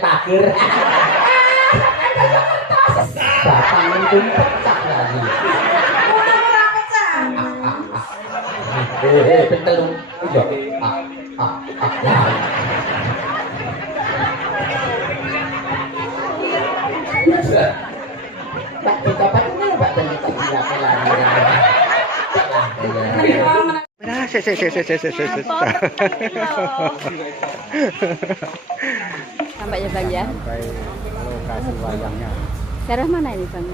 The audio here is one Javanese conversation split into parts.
takir. Batang itu pecah lagi. Ora pecah. Betul. Iya. Pak dapat ini Pak dan kita silakan lagi. Nah, Sampai ya Bang ya. sampai lokasi wayangnya. Daerah mana ini Bang?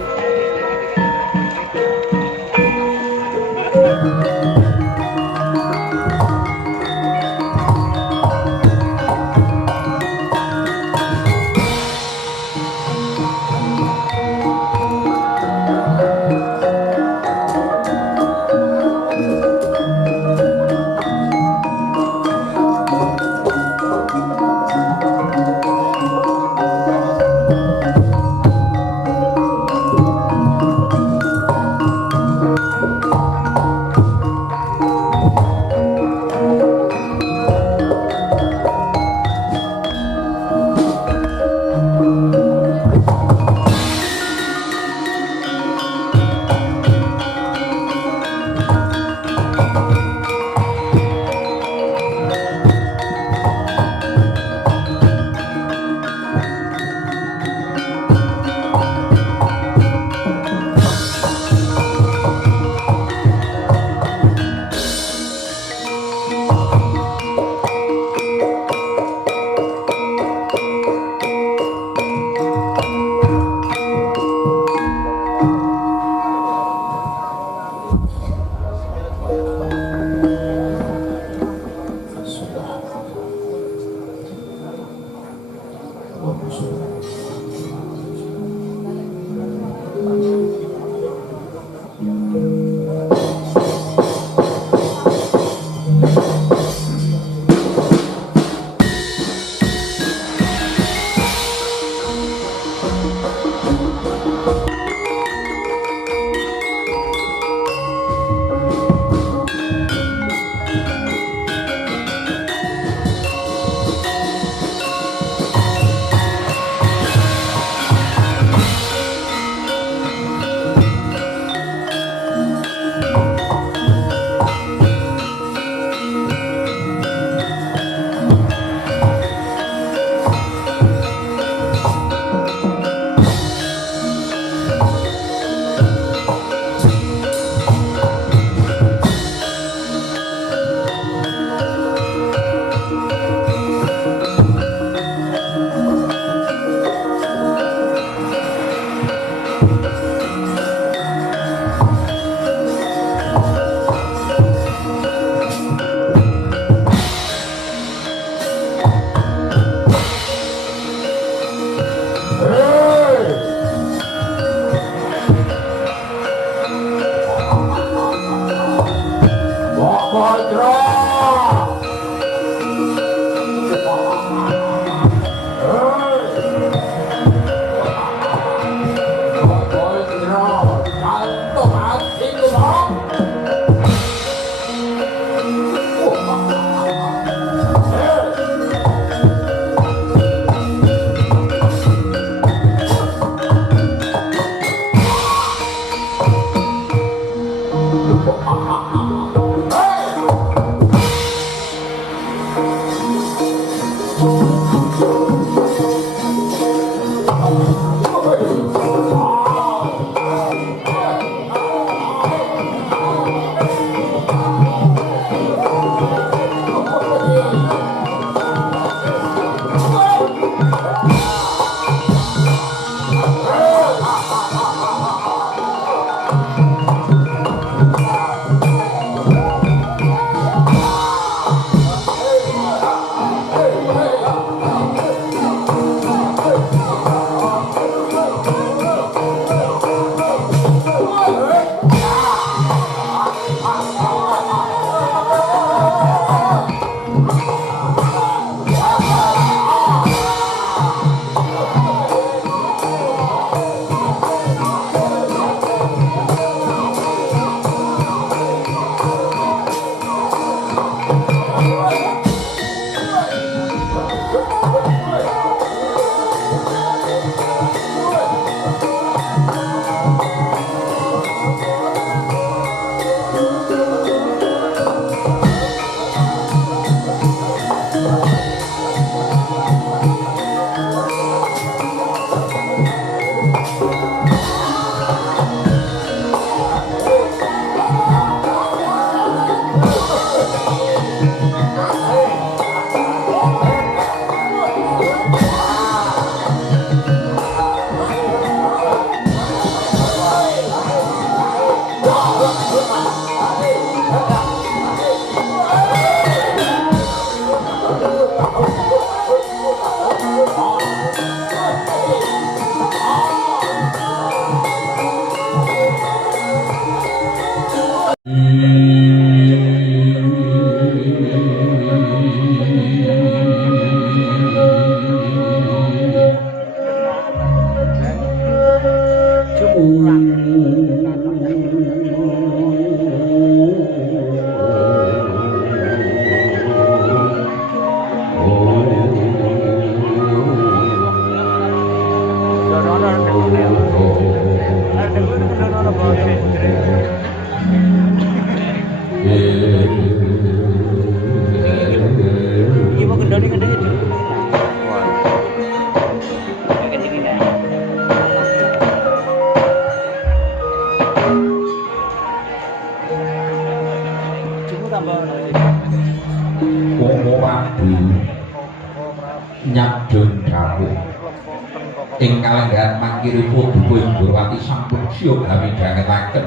ing kalenggahan mangkiripun Dukuh Indrawati sampun siya gawe dhangetaken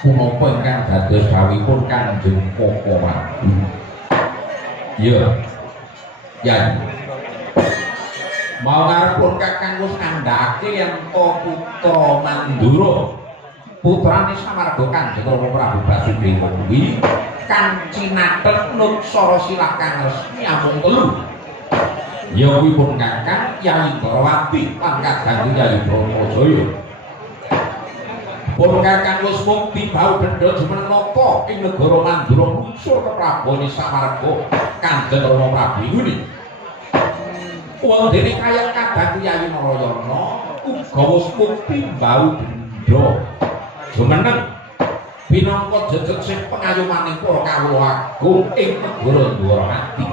punapa ingkang dados dawuhipun Kanjeng Papawagu. Ya. Ya. Mau ngarepun Kakang wis ngandhake yen putra Mandura putrane Samarga Kanjeng Rama Prabu Basudewa kuwi kang cinathet nuksara silah kang resmi amung 3. Ya kuwi pun Kakang Yayi Ndrawati lan Kakang Yayi Bramajaya. Pun Kakang wis mukti bau dendha jumenapa ing negara Mandura unsur keprabone Samarga Kanjeng Rama Prabu kuwi. Wong dene kaya Kakang Yayi Narayana uga wis mukti bau dendha jumeneng pinangka jejeg sing pengayomaning para kawula agung ing negara Ndwarawati.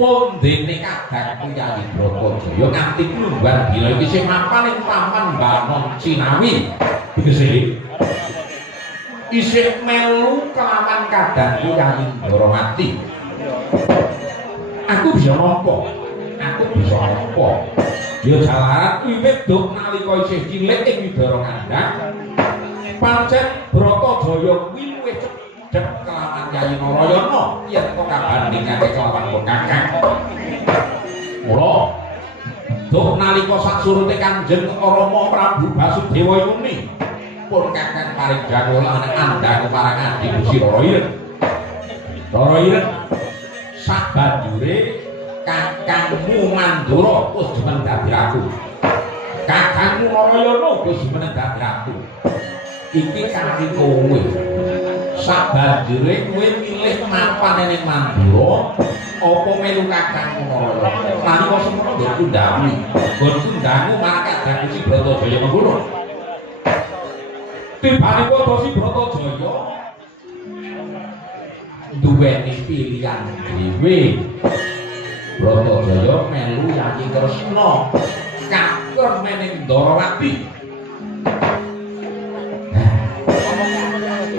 Wong dene Kakang Yayi Bramajaya nganti klunggan dina iki sing mapan ing paman Banon Cinawi. Tegese isih melu kelawan Kakang Yayi Ndwarawati. Aku bisa nampa. Aku bisa nampa. Ya jalaran wiwit duk nalika isih cilik ing Widara Kandhang. Pancen Bratajaya kuwi luwih cedhek kelawan Yayi Narayana yen kok kabandhingake kelawan Kakang. Mula duk nalika saksurute Kanjeng Rama Prabu Basudewa yuni pun Kakang paring dawuh lan andhang marang Adi Gusti Rara Ireng. Rara Ireng sabanjure Kakangmu Mandura wis jumeneng dadi ratu. Kakangmu Narayana wis jumeneng dadi ratu. Iki kanthi kowe. Sabanjure kowe milih mapanene Mandura apa melu Kakangmu Narayana. Nalika semono nggonku ndhawuhi, nggonku ndangmu marang Kakang Gusti Bratajaya mengkono. Tibanipun Gusti Bratajaya duweni pilihan dhewe. Bratajaya melu Yayi Kresna kaker mening Ndrawati.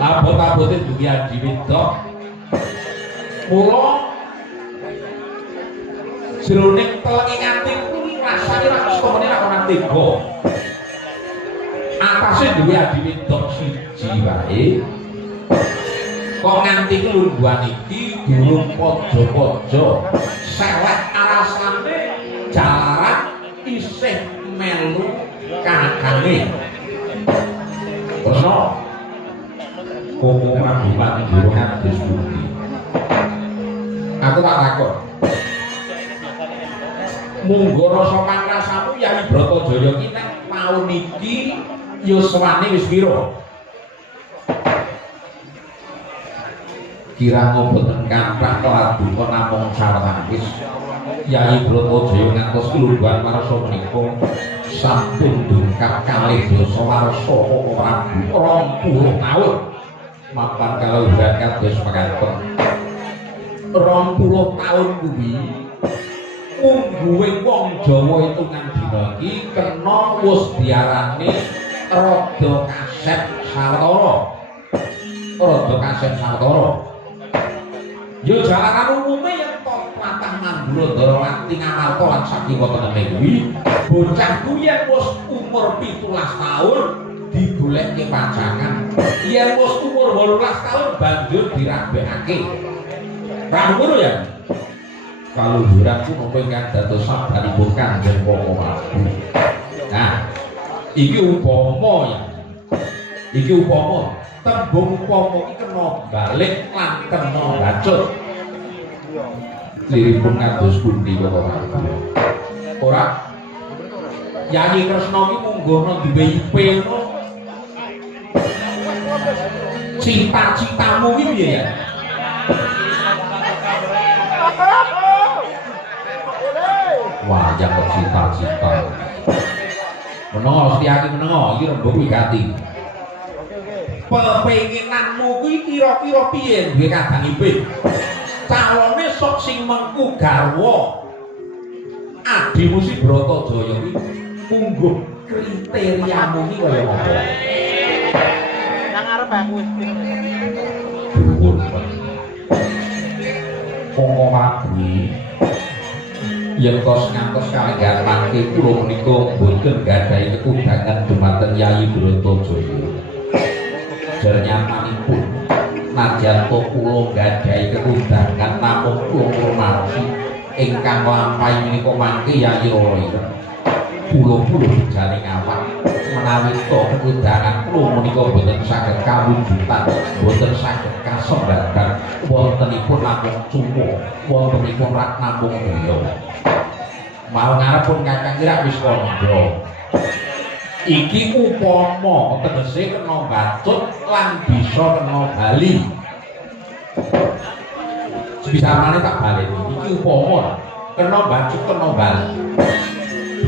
Abot-abote dugi Adi Wedok. Mula jroning telenging atiku kuwi rasane ra kestemene ra ana tega. Atase duwe Adi Wedok siji wae. Kok nganti kelungguhan iki durung pojo-pojo selek arasane jalaran isih melu kakange. Terus Komo Prabu Mandura kados pundi? Aku tak takon. Munggo rasa pangrasamu Yayi Bratajaya ki nek taun iki yuswane wis pira? Kirang boten kathah keladuka namung sawetawis. Yayi Bratajaya ngantos kelungguhan warsa menika sampun dungkap kalih dasa warsa Prabu 20 taun. Mapan kalau berangkat kados mekaten 20 taun kuwi mungguwe wong Jawa itungan dina iki kena wis diarani rada kaset sawetara. Rada kaset sawetara. Ya jalaran umume yen to tlatah Mandura Ndrawati ngamarta lan sakiwa teneme kuwi bocah kuwi yen wis umur 17 taun digoleke pacangan. Yen wis umur 18 taun banjur dirabekake. Ra ngono ya. Kaluhuranku napa ingkang dados sabaripun Kanjeng Papawagu. Nah, iki upama ya. Iki upama tembung upama iki kena balik lan kena bacut. Liripun kados pundi Papawagu? Ora Yayi Kresna iki munggono duwe IP ngono. Cita-citamu iki piye ya? Wah, jangan cita-cita. Menengo, setiaki menengo, iki rembug wigati. Pepenginanmu kuwi kira-kira piye duwe kadang IP? Calone sok sing mengku garwa. Adimu si Bratajaya kuwi mungguh kriteriamu iki kaya apa? Nang arep aku wis dhuwur. Papawagu yen kos ngantos kalenggan mangke kula menika boten gadhahi kekundangan dumateng Yayi Bratajaya. Jar nyamanipun nadyan to kula gadhahi kekundangan namung kula ngurmati ingkang lampahi menika mangke Yayi Rara. Kula jaring awak menawi to kekundangan kula menika boten saged kawujudan, boten saged kasembadan wontenipun namung cumo, wontenipun rak namung griya. Mau ngarepun Kakang Irak wis kandha. Iki upama tegese kena bacut lan bisa kena bali. Sebisamane tak bali. Iki upama kena bacut kena bali.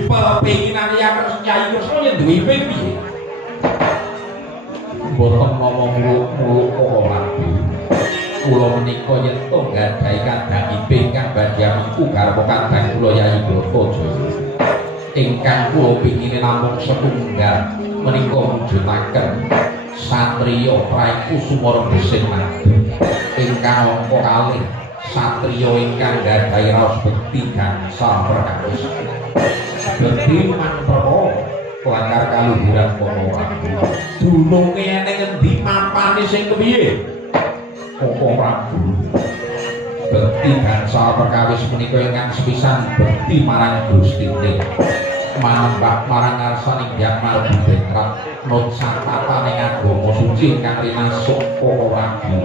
Pepinginan yang Kyai Kresna yen duwe piye? Boten ngomong muluk-muluk kok rabi. Kula menika yen to gadhahi kadang ingkang badhamiku garwa kadang kula Yayi Bratajaya. Ingkang kula pingine namung setunggal menika mujudaken satriya praiku sumara Desing Madu. Ingkang angka kalih satriya ingkang gadhahi raos bekti gangsal perkawis. Bekti mantra kelakar kaluhuran para prabu. Dununge ning endi mampane sing kepiye? Koko Prabu bekti gangsal perkawis menika ingkang sepisan bekti marang Gustine manembak marang ngarsaning Jamal Budetrat nut satataning agama suci ingkang rinasuk Koko Prabu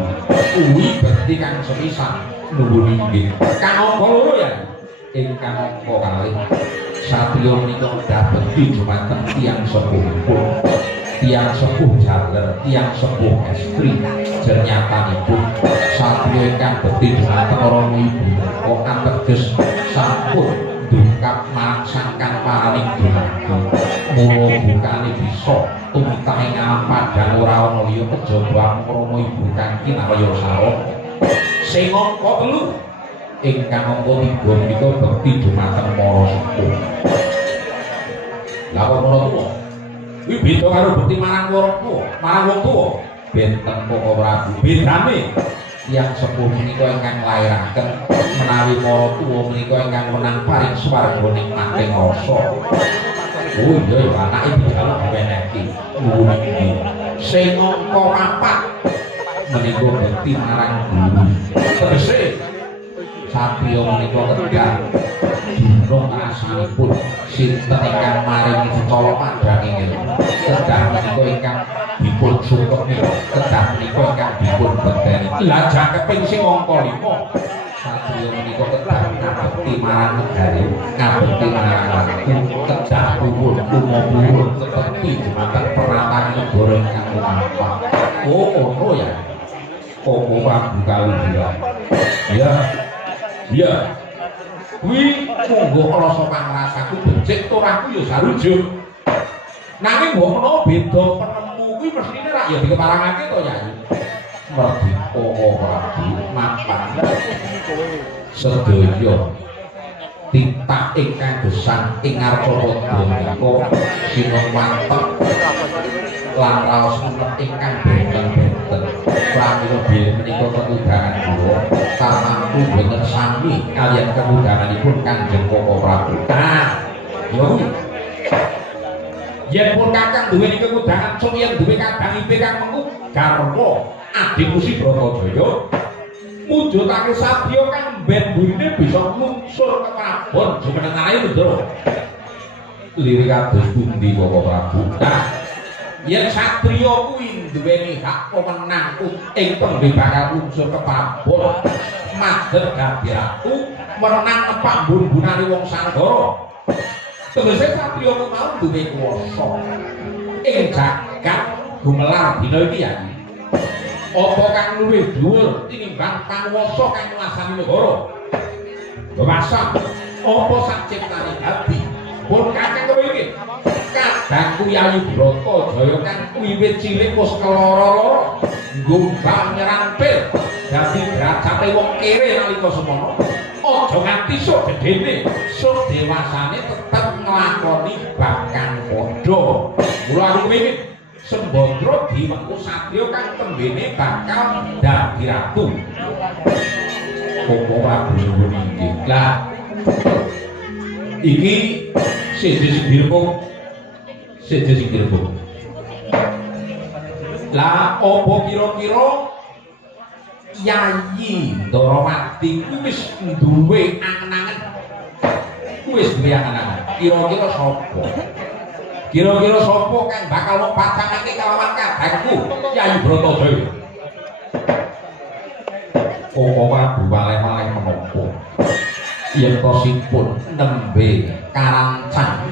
kuwi bekti kang sepisan nuwun inggih kang angka loro ya ingkang angka kalih satriya menika bekti dumateng tiyang sepuhipun, tiyang sepuh jaler, tiyang sepuh estri. Nyatanipun satriya ingkang bekti dumateng Rama Ibu kok ateges sampun ndungkap marang sangkan paraning dumadi. Mula bukane bisa tumitah ing alam padhang ora ana liya kejaba Rama Ibu kang kinarya sarana. Sing angka 3 ingkang angka 3 menika bekti dumateng para sepuh. Lah kok para tuwa kuwi beda karo bekti marang para tuwa, marang wong tuwa. Benten Koko Prabu bedane tiyang sepuh menika ingkang lairaken menawi para tuwa menika ingkang menang paring swarga nikmating rasa. Oh iya ya anake bicara diwenehke nuwun iki. Sing angka 4 menika bekti marang guru. Tegese satriya menika kedah dunung asalipun sinten ingkang maringi secala padhanging ilmu. Kedah menika ingkang dipun sukeni, kedah menika ingkang dipun beteni. Lah jangkeping sing angka 5 satriya menika kedah ngabekti marang negari, ngabekti marang rakyat, kedah nuwun tumapun tekti dumateng perangan negara ingkang lumampah. Oh ngono ya. Koko Prabu kaluhuran. Ya. Ya. Kuwi monggo rasa pangrasaku becik toraku ya sarujuk. Nanging mbok menawa beda penemu kuwi mestine rak ya dikeparangake to Yayi. Mergi Koko Prabu mapan sedaya titah ingkang gesang ing Arcapada menika sinewantep lan raos ingkang benten-benten. Pramila bilih menika ketudangan kula sartampu boten sami kaliyan ketudanganipun Kanjeng Koko Prabu. Ya kuwi. Yen pun Kakang duweni ketudangan yen duwe kadang ipe kang mengku garwa adikku si Bratajaya mujudake satriya kang ben burine bisa lungsur ke Prabon jumenengahe lho. Lirik kados pundi Koko Prabu? Yen satriya kuwi duweni hak pemenang ing tembe bakal lungsur ke Prabon madhep dadi ratu menang nepak mbun-bunane wong Sanggara. Tegese satriya mau duwe kuwasa ing jagat gumelar dina iki ya. Apa kang luwih dhuwur tinimbang panguwasa kang nguasani negara? Bebasa apa sanciptane dadi pun kakek kepengin kadangku Yayi Bratajaya kan wiwit cilik wis keloro-loro nggumbang nyerang pil dadi derajate wong kere nalika semono. Aja nganti sok gedene sok dewasane tetep nglakoni bakang padha. Mula aku kepengin Sembadra diwengku satriya kang tembene bakal dadi ratu. Koko Prabu nuwun inggih. Lah iki siji singgirku lah apa kira-kira Yayi Ndarawati kuwi wis duwe angen-angen kira-kira sapa kang bakal mepacangake kalawan kadangku Yayi Bratajaya ora duwale-wale menapa yen tosipun nembe karancang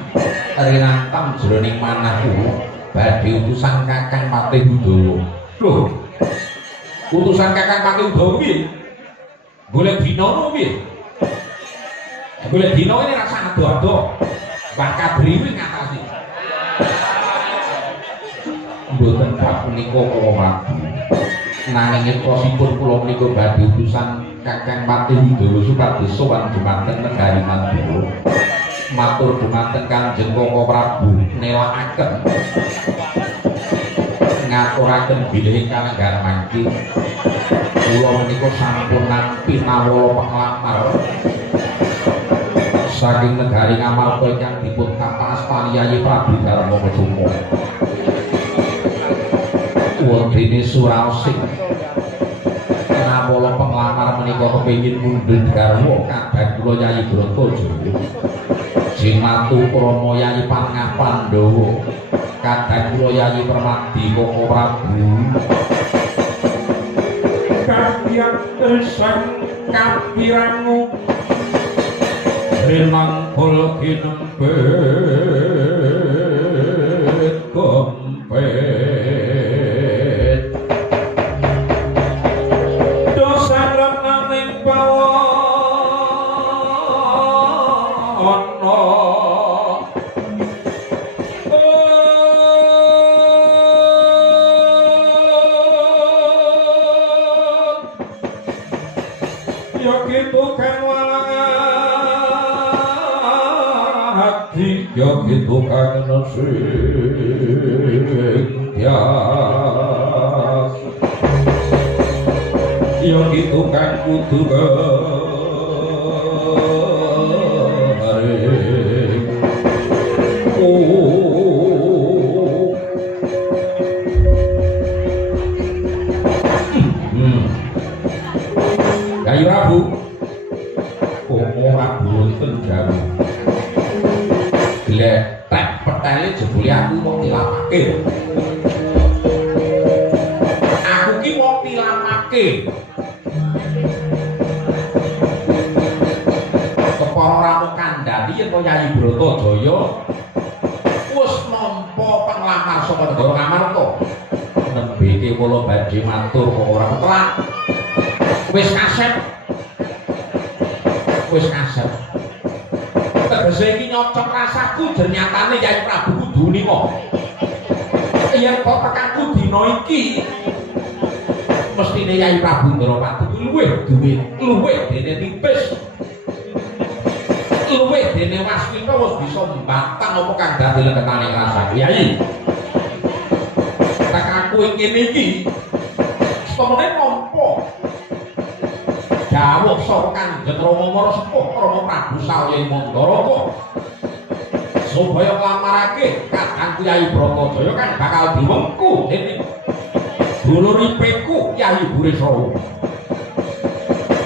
rinantang jroning manahku badhe utusan Kakang Patih Udawa. Lho, utusan Kakang Patih Udawa piye? Golek dina piye? Golek dina ini rasa ado-ado. Mbah Kadriwi ngatasi. Mboten bab menika kula mlaku. Nanging posipun kula menika badhe utusan Kakang Patih Udawa supados sowan dhumateng negari Mandura. Matur dhumateng Kanjeng Koko Prabu nelakaken ngaturaken bilih kalenggar mangke kula menika sampun nampi nawala penglamar saking negari Ngamarta ingkang dipun kapastani Yayi Prabu Darma Kusuma wondene Suraosing nawala penglamar menika kepengin mundhut garwa kadang kula Yayi Bratajaya Jimatu Krama Yayi Pangah Pandhawa kadang kula Yayi Permadi Koko Prabu kapian tresang kapirangu renangkul kinempet kompet dosa rananing pawon Yogi bukan sing tias Yogi bukan kudu garing Yayi Prabu Prabu wonten jalu tek petele jebule aku kok dilamake. Aku ki kok dilamake. Kepara ramu kandhani yen Yayi Bratajaya wis nampa penglamar saka negara Ngamarta. Nembe kula badhe matur kok ora ketelak. Wis kasep. Tegese iki nyocok rasaku ternyatane Yayi Prabu kudu nika. Yen kok tekanku dina iki mestine Yayi Prabu Ndarawati luwih dene tipis. Luwih dene Wasmita wis bisa mbatang apa kang dadi leketane rasaku Yayi. Tekanku ngene iki setemene nampa dawuh saka Kanjeng Rama Marasepuh Rama Prabu Salya Mandaraka supaya nglamarake kakangku Yayi Bratajaya kan bakal diwengku dening duluripeku Yayi Burisrawa.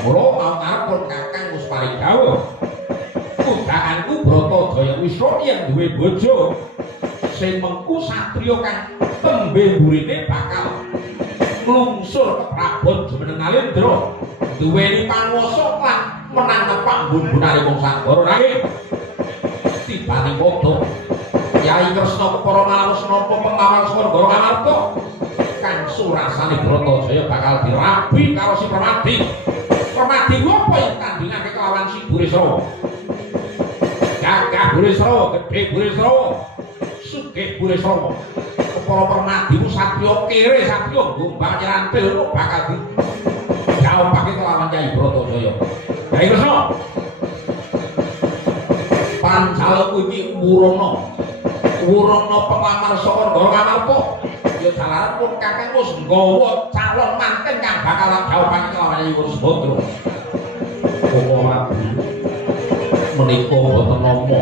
Mula mau ngarep kakang wis paring dawuh putraanku Bratajaya Wisra yen duwe bojo sing mengku satriya kang tembe burine bakal nglungsur ke Prabon jumeneng Nalendra duweni panguwasa lan menang tepak mbun-bunane wong Sanggara nanging tibane padha Yayi Kresna Kepara Malawas nampa penglawan saka negara Ngamarta kang surasane Bratajaya bakal dirabi karo si Permadi. Permadi apa yang tandingake kelawan si Burisrawa? Gagah Burisrawa, gedhe Burisrawa, sugih Burisrawa. Kepala Permadi ku satriya kere, satriya gombang nyerantil bakal di jauh pakai kelawan Yayi Bratajaya. Yayi Kresna pancalku iki Wurana penglamar saka negara Ngamarta ya jalaran pun kakang wis nggawa calon manten kang bakal jauh pakai kelawan Yayi Wurusbandra. Koko Prabu menika boten nama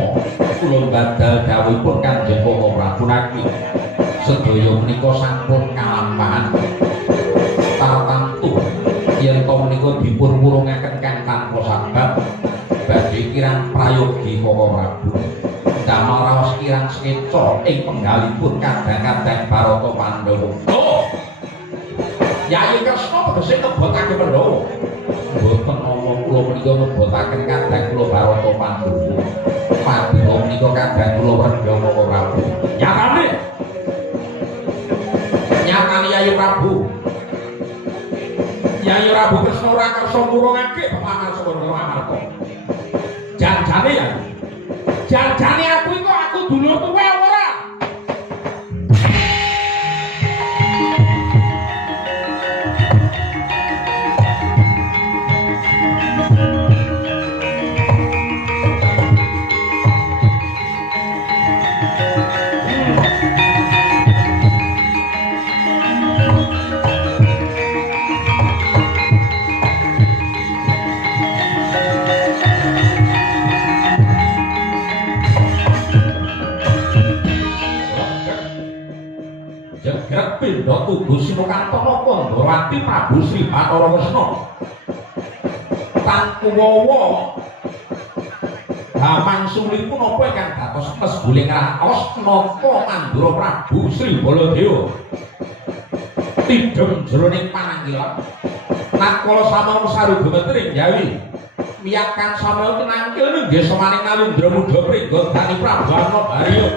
kula badal dawuhipun Kanjeng Rama Prabu Naki sedaya menika sampun kalampahan tartamtu yen to menika dipun wurungaken kang tanpa sabab badhe kirang prayogi Rama Prabu damel raos kirang sekeca ing penggalipun kadang-kadang Barata Pandhawa. Oh! Yayi Kresna tegese ngebotake Pandhawa. Mboten nama kula menika ngebotaken kadang kula Barata Pandhawa. Pandhawa menika kadang kula Werda Rama Prabu. Nyatane Yayi Prabu. Yayi Prabu Kresna ora kersa ngurungake pemangan Sukara Amarta. Janjane ya. Janjane aku iku aku dulur tuwe ora. Pindha tubuh Sinokantana Pandharawati Prabu Sri Bathara Kresna Tangkuwawa Hamang sulipun apa ingkang dados mesguling raos napa Mandura Prabu Sri Baladewa tidhem jroning pananggilan nakala samana saru gemetring Jawi miyakan samana tinangkil nggih semaning Nalindra Muda Pringgondani Prabu Anabharya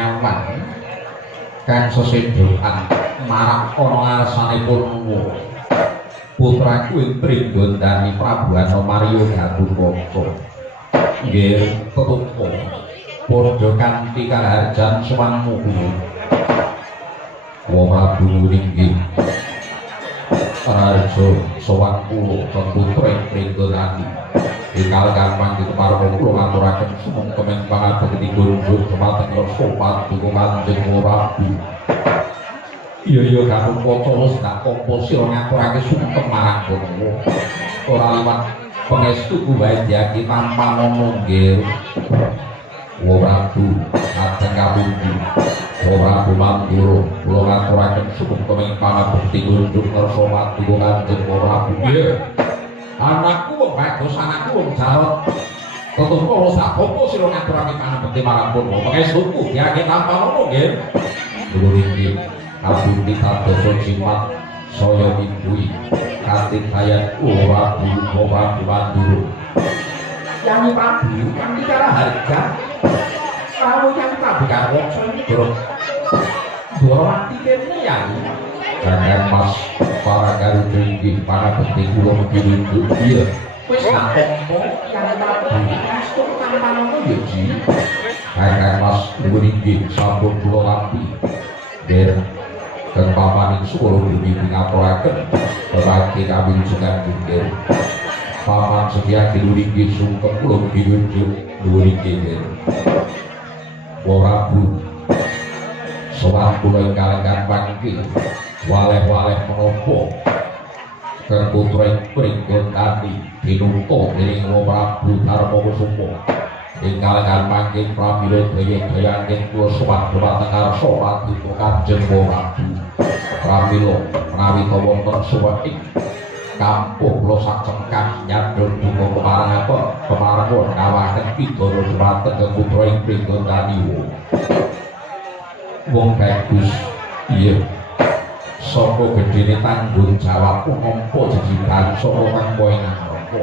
bengawan kang sesedhokan marang ana ngarsanipun putraku ing Pringgondani Prabu Anomarya Gatotkaca. Nggih, tetumpo padha kanthi karaharjan sowan mugu. Wa Prabu inggih Raja sowan kula putra ing Pringgondani. Dikal gampang diteparang kula ngaturaken sumeng kemen pangabekti kunjuk dhumateng rasa paduka Kanjeng Prabu. Iya Gatotkaca wis tak apa sira ngaturake sungkem marang kula. Ora liwat pangestu wae diaki tanpa ngono nggih. Wa Prabu kadang kapundi. Wa Prabu Mandura kula ngaturaken sumeng kemen pangabekti kunjuk rasa paduka Kanjeng Prabu. Iya. Anakku wong bagus, anakku wong jarot. Tetumpo wis tak apa sira ngaturake panabekti marang kula. Pangestuku diaki tanpa ngono nggih. Kula iki kabundi kadoso jimat saya mimpi kanthi kaya ora Prabu Mandura. Yang Prabu kan bicara harga. Kalau yang Prabu Gatotkaca ini dorong kene ya. Jangan Mas para garuda iki para bekti kula mungkin iya. Wis tak apa yang Prabu kastuk tanpa ngono ya Ji. Jangan Mas mriki sampun kula lampi. Der dan papaning suara bumi ngapuraken berbagai kami juga jungkir papan setia diluriki sungkem ulung diwujud diluriki Prabu soal kula ingkang pangki waleh-waleh menopo keputra Pringgondani dinungko dening Prabu Darmakusuma ingkang pangki pramila daya ing kula sowan dhumateng ngarsa paduka Kanjeng Prabu. Pramila menawi wonten suwek kampung kula sakcengkang nyadul buka kemarang nawaken pidana dhumateng putra ing Pringgondani. Wong bagus iya saka gedene tanggung jawab nampa jejiban saka mangko ing ngarsa.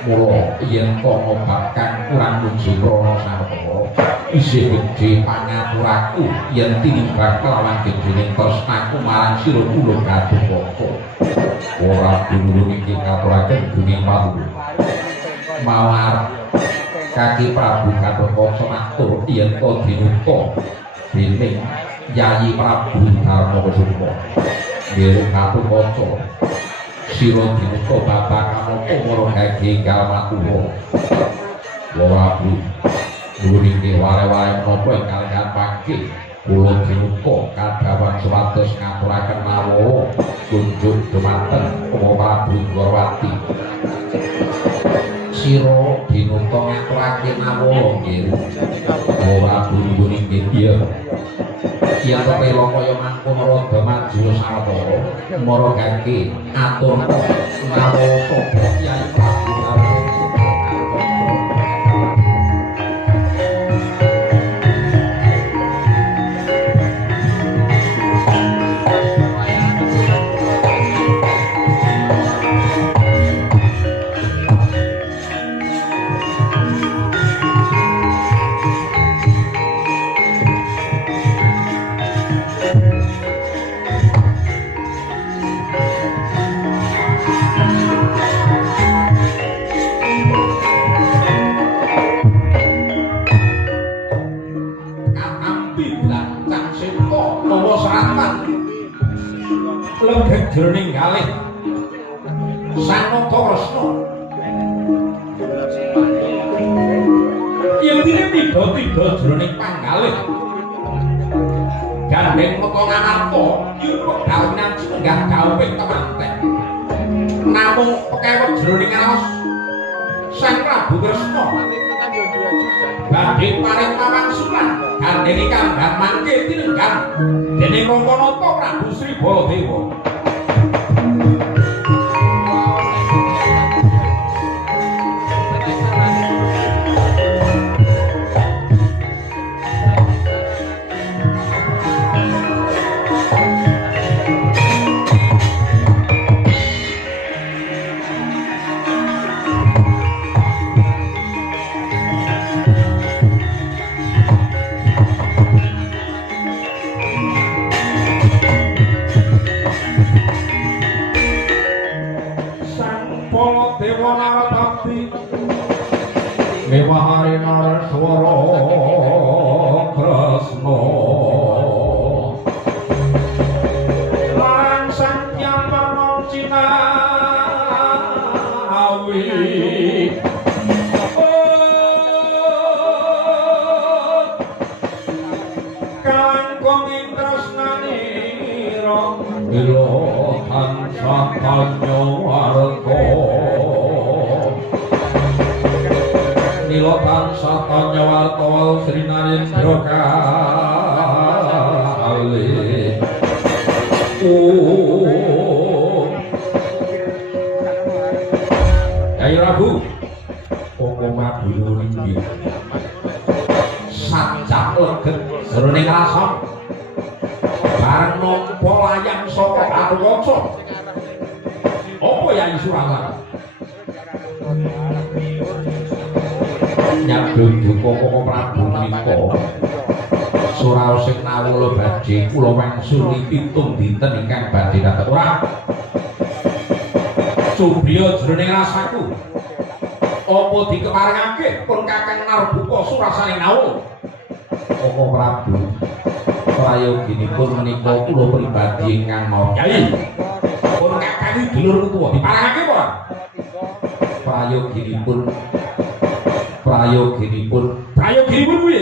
Mula yen kono bakang kurang muji krana sarta isih gedhe pangapuraku yen tinimbang kelawan gedhening tresnaku marang sira kula Gatotkaca. Ora dulur iki ngaturaken duning palu mawar kaki Prabu Gatotkaca matur yen to dinungka dening Yayi Prabu Darmakusuma. Nggih Gatotkaca sira dinungka babakan apa marang genggal matura. Prabu nggih wale-wale menapa ingkang pangki kula dinungka kadhawan supados ngaturaken mawa kunjuk dhumateng Prabu Gorwati. Sira dinungka ngaturake mawa nggih. Prabu nggih iya. Yen kepela kaya mangkon rada maju sawetara mara gangge atur mawa sapa Kyai Prabu jroning kalih Sanata Kresna. Yen dene tiba-tiba jroning panggalih gandeng mata ngamarta yen dawanan senggah dawuhing kemanten. Namung kewet jroning raos Sang Prabu Kresna badhe paring pawangsulan gandeng kandhang mangke tinenggan dening Rangkanata Prabu Sri Baladewa. wong ing tresnanira ila tansah panyawarta ila tansah panyawarta Sri Narendra kalih Kyai Rabu Koko Madilu niki sajak leged jroning rason bareng nampa layang saka Aruwaca apa Yai Surasana nyadong duka Koko Prabu menika suraos sing nawula badhe kula wangsuli 7 dinten ingkang badhe dateng ora Subriya jroning rasaku apa dikeparengake pun Kakang Narbuka surasaning nawul Koko Prabu prayoginipun menika kula pribadi ingkang mau Kyai pun Kakang dulur tuwa diparengake apa prayoginipun kuwi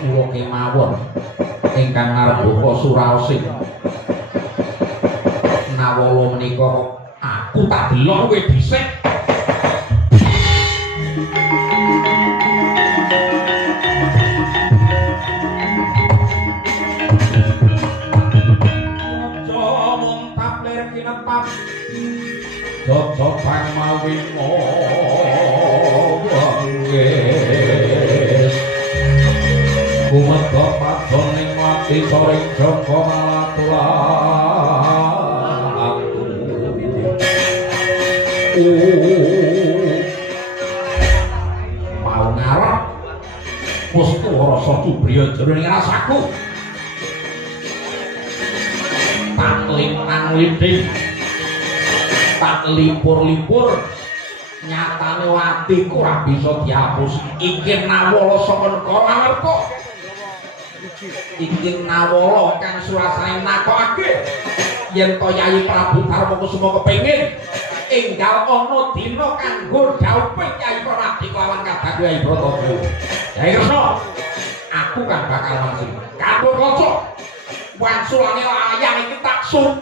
kula kemawon ingkang Narbuka suraosing nawala menika aku tak delok kowe dhisik Jok pangmawin mawis kumedha padhon ning mati soring joko malatulaku mau ngarep Gusti rasa Subriya jroning rasaku tak lintang-linting tak lipur-lipur nyatane atiku ora bisa dihapus iki nawala saka Ngamarta iki nawala kang suasane nakokake yen to Yai Prabu Darmakusuma kepengin enggal ana dina kanggo dhawuhing Yai Pranadi kelawan kadang Yai Brataya Yai Kresna aku kan bakal mangsi kanggo kaca wangsulane layang iki tak sun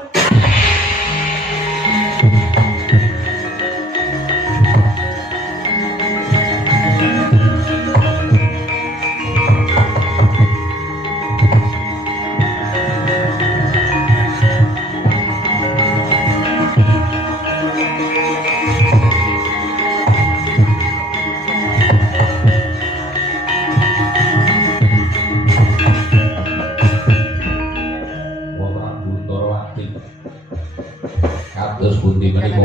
Bundi menika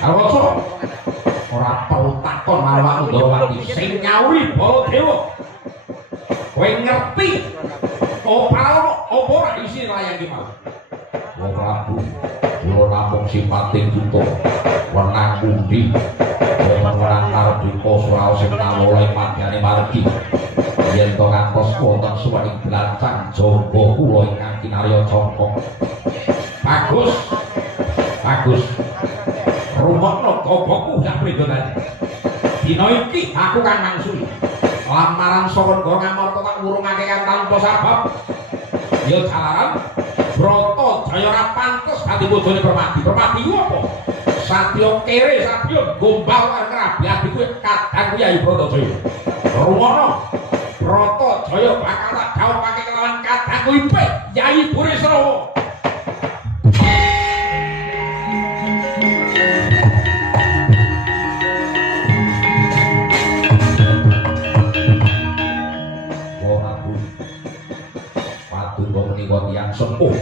Aroso ora perlu takon marang Ndawati sing nyawuri Baladewa kowe ngerti apa ora isi layang iki mau Wong Prabu kula namung sipating duta wenang pundi wenang Narbuka suraos sing nawala ing madyane margi yen to ngantos wonten suwening blancang jaga kula ingkang kinarya congkok Bagus rumakno kobokku sak pridonane dina iki aku kan mangsuli lamaran saka Ngamarta tak wurungake kan tanpa sabab ya jalaran Brata Jaya ora pantes dadi bojone Permati ku apa satya kere satya gombal karo krabi adiku kadang Yai Brata Jaya rumakno Brata Jaya bakal tak dhawuhake kelawan kadangku ipe Yai Burisrawa yang sepuh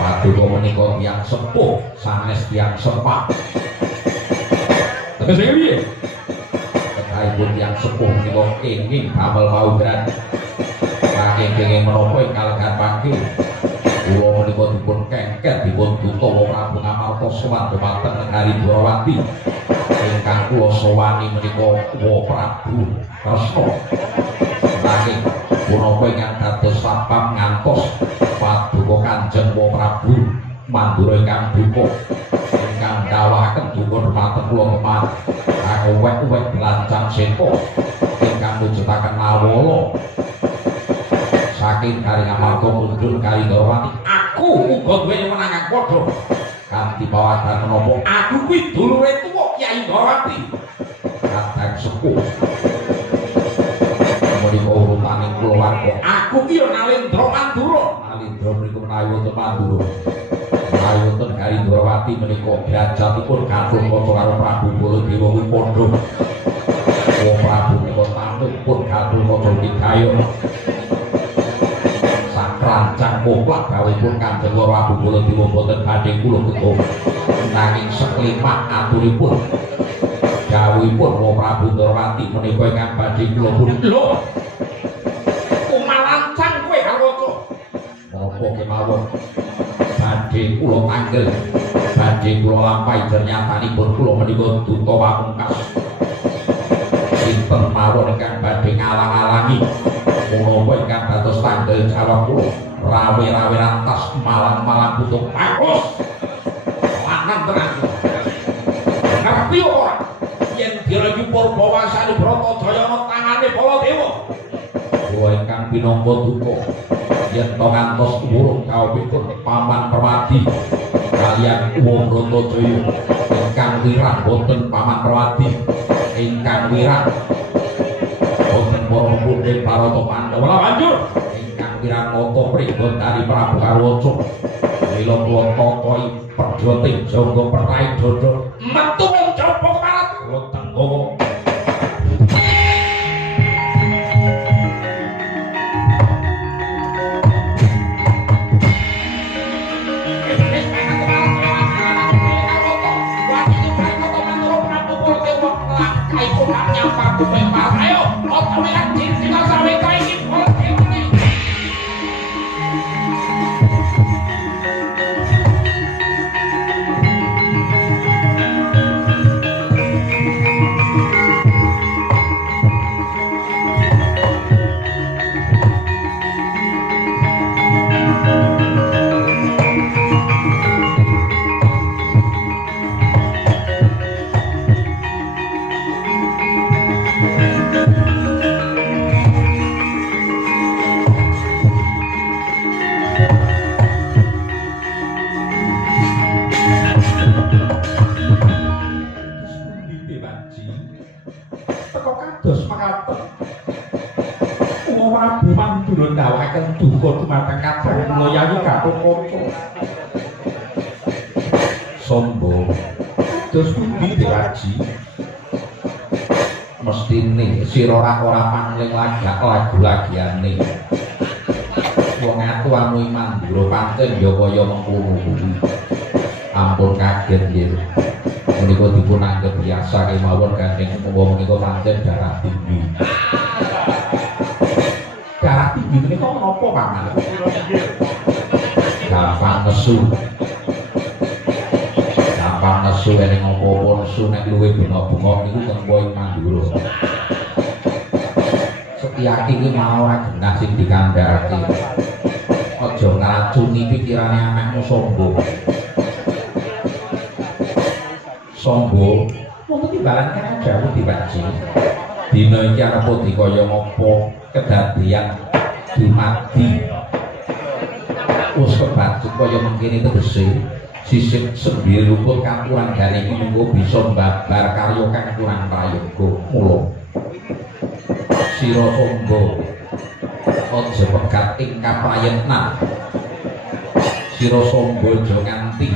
Paduka menika yang sepuh sanes yang sepak tegese piye kekaipun yang sepuh menika kenging damel maudran kenging menapa ing kalegan pangke kula menika dipun kengket dipun duta Prabu Ngamarta sowan dhumateng negari Dwarawati ingkang kula sowani menika Prabu Kresna saking punapa ingkang dados sabab ngantos Paduka Kanjeng Prabu Mandura ingkang duka ingkang dawahaken duka dhumateng kula kemat uwek-uwek belancang seta ingkang mujudaken mawala saking kali amarga mundhun kali Ndrawati aku uga duwe menangan padha kanthi pawadan menapa aku kuwi dulure tuwa Kyai Ndrawati kadang sepuh menika urupaning kulawarga aku ki ya Nalendra Mandura Nalendra menika menawi wonten Mandura menawi wonten kali Ndrawati menika derajatipun kathah kaca karo Prabu Baladewa kuwi padha Wong Prabu menika tampilipun kathah kaca Wigayo rancang mutlak gawipun Kanjeng Prabu Baladewa boten badhe kula keto nanging seklimak aturipun gawipun Wong Prabu Ndrawati menika ingkang badhe kula pun lho umalancang kowe Harwaca napa kemawon badhe kula panggil badhe kula lampahi ternyatanipun kula menika duta pamungkas sinten mawon ingkang badhe ngalang-alangi menapa ingkang dados tanggal jawab kula rawe-rawe rantas malang-malang butuh bagus lanang tenang ngerti ora yen diragi Purbawasani Bratadaya ana tangane Baladewa kula ingkang pinangka duka yen to ngantos urung kawitipun Paman Permadi kaliyan wong Bratadaya ingkang wirang boten Paman Permadi ingkang wirang boten para pundhit Barata Pandhawa banjur ingkang wirang nata prigod dari Prabu Harwaca mila kula takoi pedhoting jangga perai dada metu wong jaba parat kula tenggawa ayo otomekan cinta sawe kaiki duka dumateng kadang ngoyayi katon kanca sombo terus pundi Dewaji mestine sira ora pangling lagak lagu-lagiane wong atuamu Mandura pancen ya kaya mengkono kuwi ampun kaget nggih menika dipun anggap biasa kemawon gandeng wong menika pancen darah tinggi darah tinggi menika menapa Paman? Gampang nesu. Gampang nesu ning apa-apa nesu nek luwih bengok-bengok niku tempo ing Mandura. Setyaki kuwi mau ora genah sing dikandhakake. Aja ngracuni pikirane anakmu sombong. Sombong mung timbalan kan jauh dibaji. Dina iki arep dikaya ngapa kedadian dumadi wis kebacut kaya mengkene tegese sisih sendiri rukun katuran gane iki mengko bisa mbabar karya kang kurang prayoga mula sira sangga aja pegat ing kaprayitnan sira sangga aja nganti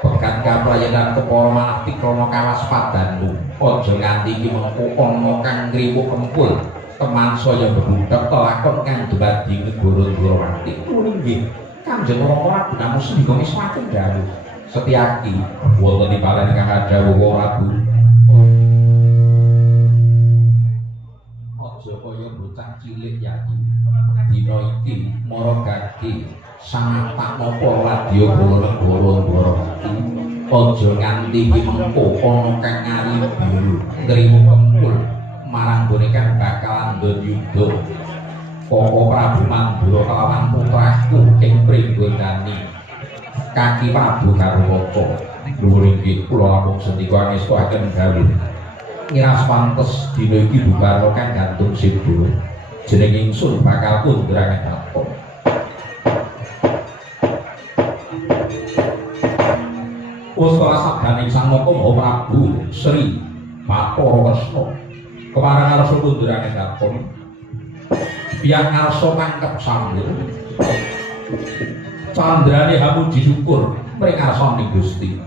pegat kaprayitan kepara malah tikrana kawaspadanmu aja nganti iki mengko ana kang ngriwuk kempul teman saya berbudak telakon kang dumadi negara Ndrawati nggih Kanjeng Rama namun sendika saking dawuh Setyaki wonten tipalen kang dawuh Prabu aja kaya bocah cilik yaki dina iki maragake sangatak napa wadya bala negara Ndrawati aja nganti mengko ana kang ngari biru ngrimu kempul marang boneka bakalan ndonyuda Koko Prabu Mandura kelawan putraku ing Pringgondani kaki Prabu Harwaca dhuwur inggih kula lampung sendika ngestakaken dawuh ngiras pantes dina iki bubar kang gantung sibu jeneng ingsun bakal kundrang tato Ustra sabdaning Sang Naka Maha Prabu Sri Bathara Kresna kepareng ngarsa kundrang tato biar ngarsa mangkep sambil candrane hamudi syukur mring ngarsaning Gusti